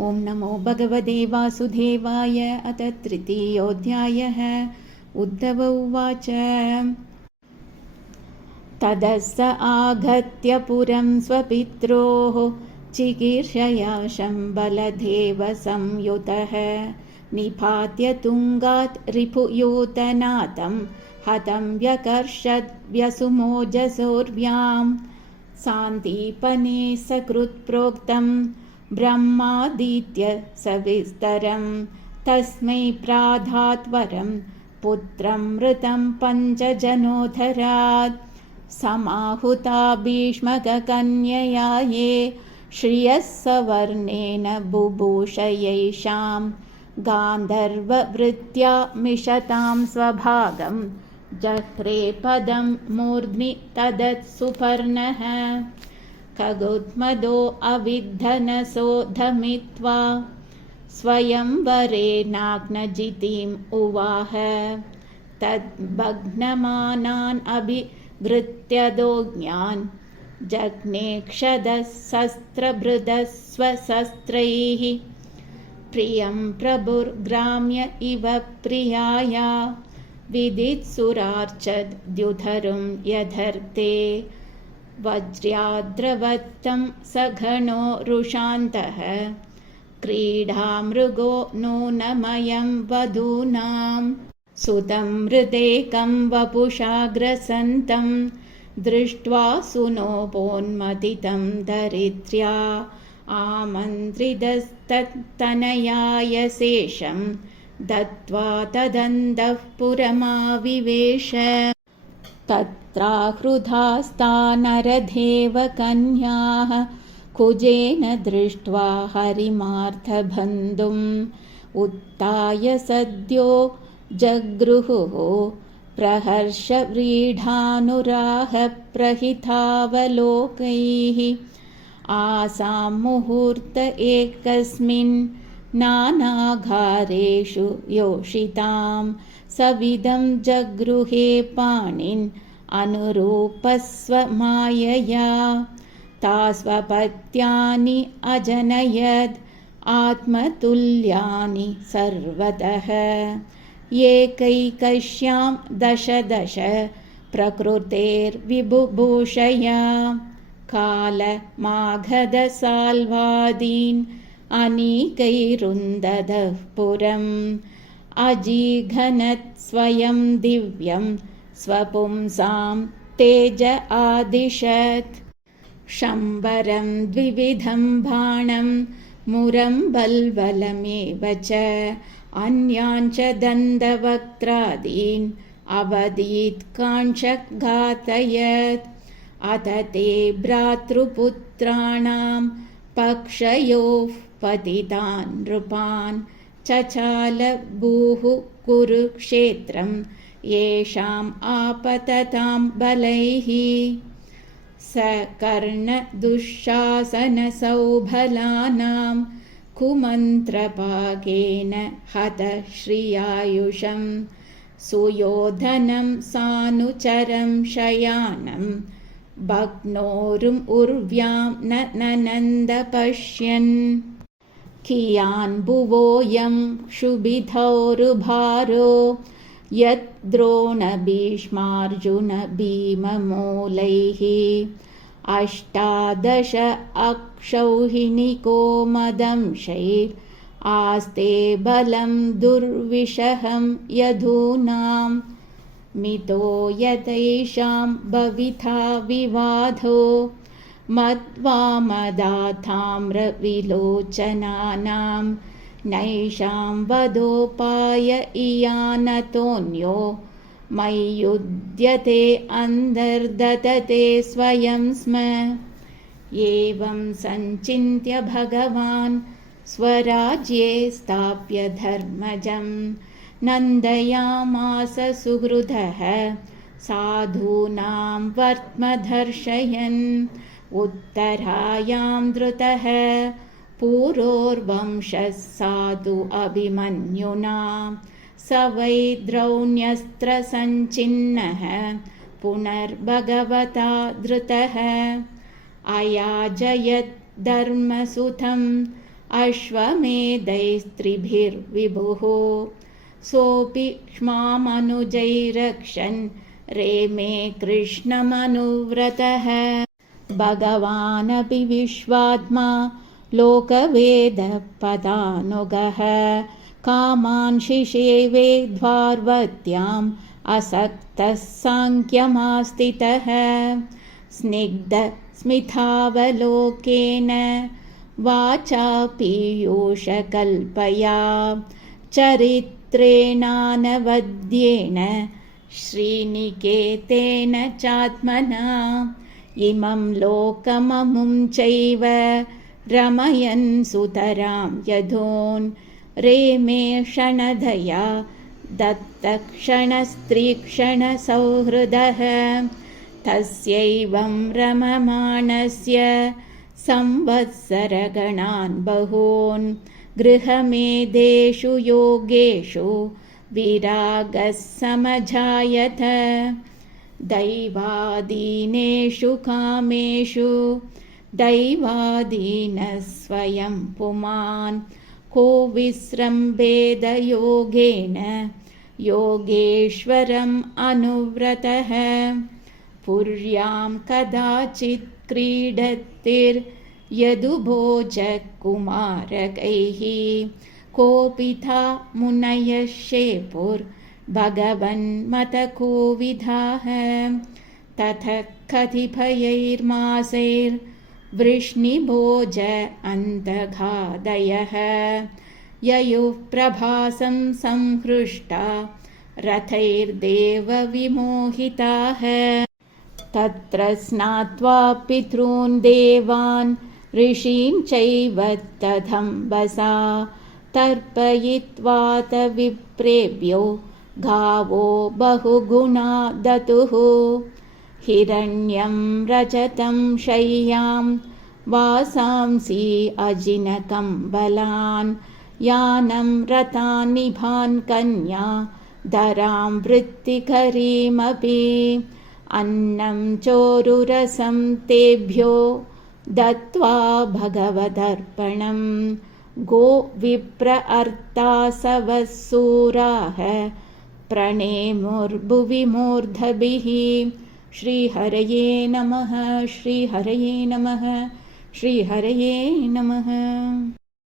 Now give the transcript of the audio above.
ॐ नमो भगवते वासुदेवाय। अथ तृतीयोऽध्यायः। उद्धव उवाच। ततः स आगत्य पुरं स्वपित्रोः चिकीर्षया शम्बलदेव संयुतः निपात्य तुङ्गात् रिपुयूतनाथं हतं व्यकर्षद्व्यसुमोजसोर्व्यां सान्दीपने सकृत्प्रोक्तं ब्रह्मादित्य सविस्तरं तस्मै प्राधात्वरं पुत्रं मृतं पञ्चजनोधरात् समाहुता भीष्मककन्यया ये श्रियः सवर्णेन बुभूषयैषां गान्धर्ववृत्त्या मिषतां स्वभागं जह्रे पदं मूर्ध्नि तदत्सुपर्णः खगोत्मदो अविद्धनसो धमित्वा स्वयंवरेणाग्नजितिम् उवाह तद्भग्नमानान् अभिगृत्यदोज्ञान् जज्ञेक्षदः शस्त्रभृदः स्वशस्त्रैः प्रियं प्रभुर्ग्राम्य इव प्रियाया विदित्सुरार्चद्युधरुं यधर्ते वज्र्याद्रवत्तं सघनो रुषान्तः क्रीडामृगो नूनमयं वधूनां सुतं हृदेकं वपुषा ग्रसन्तं दृष्ट्वा सुनोपोन्मथितं दरिद्र्या आमन्त्रितस्तत्तनयाय शेषं दत्त्वा तदन्तः पुरमाविवेश तत्राहृदास्ता नरदेवकन्याः कुजेन दृष्ट्वा हरिमार्थबन्धुम् उत्थाय सद्यो जगृहुः प्रहर्षव्रीडानुरागप्रहितावलोकैः आसां मुहूर्त एकस्मिन् नानाघारेषु योषितां सविदं जगृहे पाणिन् अनुरूपस्वमायया तास्वपत्यानि अजनयद् आत्मतुल्यानि सर्वतः एकैकस्यां दश दश प्रकृतेर्विबुभूषया कालमागधसाल्वादीन् अनीकैरुन्दधः पुरम् अजीघनत् स्वयं दिव्यं स्वपुंसां तेज आदिशत् शम्बरं द्विविधं बाणं मुरं बल्वलमेव च अन्याञ्च दन्तवक्त्रादीन् अवधीत् कांशक् घातयत् अथ ते भ्रातृपुत्राणां पक्षयोः पतितान् नृपान् चचाल भूः कुरुक्षेत्रं येषाम् आपततां बलैः स कर्णदुःशासनसौभलानां कुमन्त्रपाकेन हतः श्रियायुषं सुयोधनं सानुचरं शयानं भग्नोरुम् उर्व्यां न ननन्द पश्यन् कियान् भुवोऽयं क्षुभिधोरुभारो यद्द्रोणभीष्मार्जुनभीममूलैः अष्टादश अक्षौहिणिको मदंशैः आस्ते बलं दुर्विषहं यधूनां मितो यतैषां भविता विवादो मत्वा मदाताम्रविलोचनानां नैषां वधोपाय इयानतोऽन्यो मय्युद्यते अन्तर्दधते स्वयं स्म एवं सञ्चिन्त्य भगवान् स्वराज्ये स्थाप्य धर्मजं नन्दयामास सुहृदः साधूनां वर्त्मदर्शयन् उत्तरायां धृतः पूरोर्वंशः साधु अभिमन्युना स वै द्रौण्यस्त्रसञ्चिन्नः पुनर्भगवता धृतः अयाजयत् धर्मसुतं अश्वमेधैस्त्रिभिर्विभुः सोऽपि क्ष्मामनुजैरक्षन् रेमे कृष्णमनुव्रतः भगवानपि विश्वात्मा लोकवेदपदानुगः कामान् शिशेवेद्वार्वत्याम् असक्तः साङ्ख्यमास्थितः स्निग्धस्मितावलोकेन वाचा पीयूषकल्पया चरित्रेणानवद्येन श्रीनिकेतेन चात्मना इमं लोकममुं चैव रमयन् सुतरां यधून् रेमे क्षणदया दत्तक्षणस्त्रीक्षणसौहृदः तस्यैवं रममाणस्य संवत्सरगणान् बहून् गृहमेधेषु योगेषु विरागः समजायत दैवादीनेषु कामेषु दैवादीनः स्वयं पुमान् को विस्रम्भेद योगेन योगेश्वरम् अनुव्रतः पुर्यां कदाचित् क्रीडतिर्यदुभोजकुमारकैः कोऽपिथा मुनयः शेपुर्भगवन्मतकोविदाः ततः कतिपयैर्मासैर्वृष्णिभोज अन्तघादयः ययुः प्रभासं संहृष्टा रथैर्देवविमोहिताः तत्र स्नात्वा पितॄन् देवान् ऋषीं चैव तदम्बसा तर्पयित्वात विप्रेभ्यो गावो बहुगुणा दतुः हिरण्यं रजतं शय्यां वासांसि अजिनकं बलान् यानं रथान् निभान् कन्या धरां वृत्तिकरीमपि अन्नं चोरुरसं तेभ्यो दत्त्वा भगवदर्पणं गो विप्र अर्तासवः सूराः प्रणेमुर्भुवि मूर्धभिः श्रीहरये नमः श्रीहरये नमः श्रीहरये नमः।